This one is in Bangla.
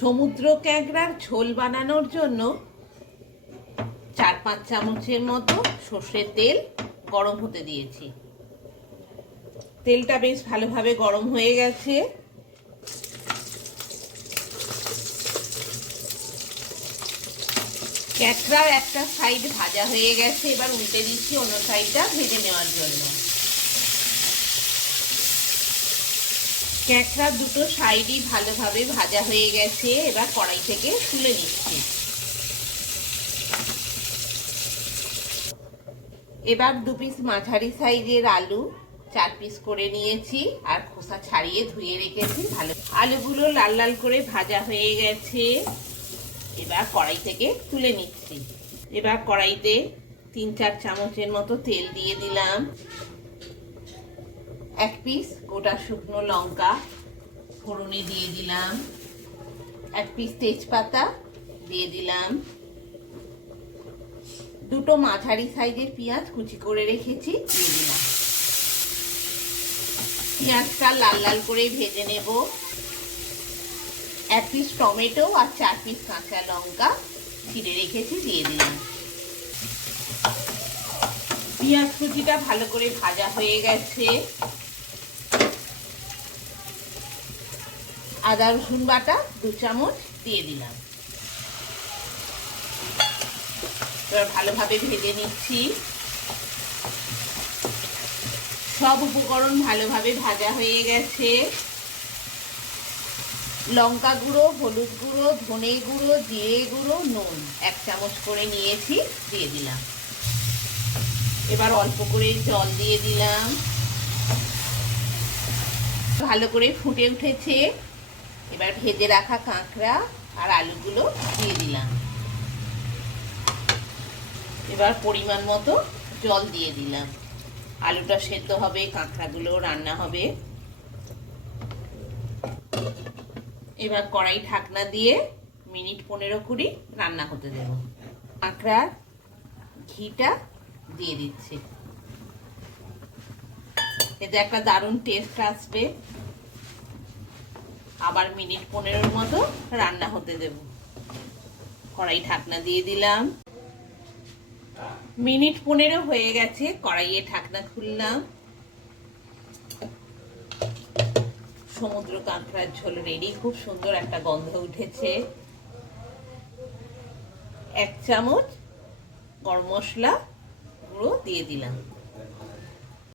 সমুদ্র ক্যাংড়ার ঝোল বানানোর জন্য 4-5 চামচের মতো সর্ষের তেল গরম হতে দিয়েছি। তেলটা বেশ ভালোভাবে গরম হয়ে গেছে। ক্যাঁকড়ার একটা সাইড ভাজা হয়ে গেছে, এবার উল্টে দিচ্ছি অন্য সাইডটা ভেজে নেওয়ার জন্য। ক্যাঁকড়ার দুটো সাইডই ভালোভাবে ভাজা হয়ে গেছে, এবার কড়াই থেকে তুলে নিচ্ছি। এবার 2 পিস মাঝারি সাইজের আলু 4 পিস করে নিয়েছি আর খোসা ছাড়িয়ে ধুয়ে রেখেছি। আলুগুলো লাল লাল করে ভাজা হয়ে গেছে, এবার কড়াই থেকে তুলে নিচ্ছি। এবার কড়াইতে 3-4 চামচের মতো তেল দিয়ে দিলাম। 1 পিস গোটা শুকনো লঙ্কা ফোড়নে দিয়ে দিলাম। 1 পিস তেজপাতা দিয়ে দিলাম। দুটো মাঝারি সাইজের পেঁয়াজ কুচি করে রেখেছি দিয়ে দিলাম। পেঁয়াজটা লাল লাল করে ভেজে নেব। 1 পিস টমেটো আর 4 পিস কাঁচা লঙ্কা ছিঁড়ে রেখেছি দিয়ে দিলাম। পেঁয়াজ কুচিটা ভালো করে ভাজা হয়ে গেছে। আদা রসুন বাটা 2 চামচ দিয়ে দিলাম। এবার ভালোভাবে ভেজে নিচ্ছি। সব উপকরণ ভালোভাবে ভাজা হয়ে গেছে। লঙ্কা গুঁড়ো, হলুদ গুঁড়ো, ধনে গুঁড়ো, জিরে গুঁড়ো, নুন 1 চামচ করে নিয়েছি দিয়ে দিলাম। এবার অল্প করে জল দিয়ে দিলাম। ভালো করে ফুটে উঠেছে। এবার ভেজে রাখা কাঁকড়া আর আলুগুলো দিয়ে দিলাম। এবার পরিমাণ মতো জল দিয়ে দিলাম। আলুটা সেদ্ধ হবে, কাঁকড়াগুলো রান্না হবে। এবার কড়াই ঢাকনা দিয়ে মিনিট 15-20 রান্না হতে দেব। কাঁকড়ার ঘিটা দিয়ে দিচ্ছি, এতে একটা দারুণ টেস্ট আসবে। আবার মিনিট 15 মতো রান্না হতে দেব। কড়াই ঢাকনা দিয়ে দিলাম। মিনিট 15 হয়ে গেছে, কড়াইয়ে ঢাকনা খুললাম। সমুদ্র কাঁকড়ার ঝোল রেডি। খুব সুন্দর একটা গন্ধ উঠেছে। 1 চামচ গরম মশলা গুঁড়ো দিয়ে দিলাম।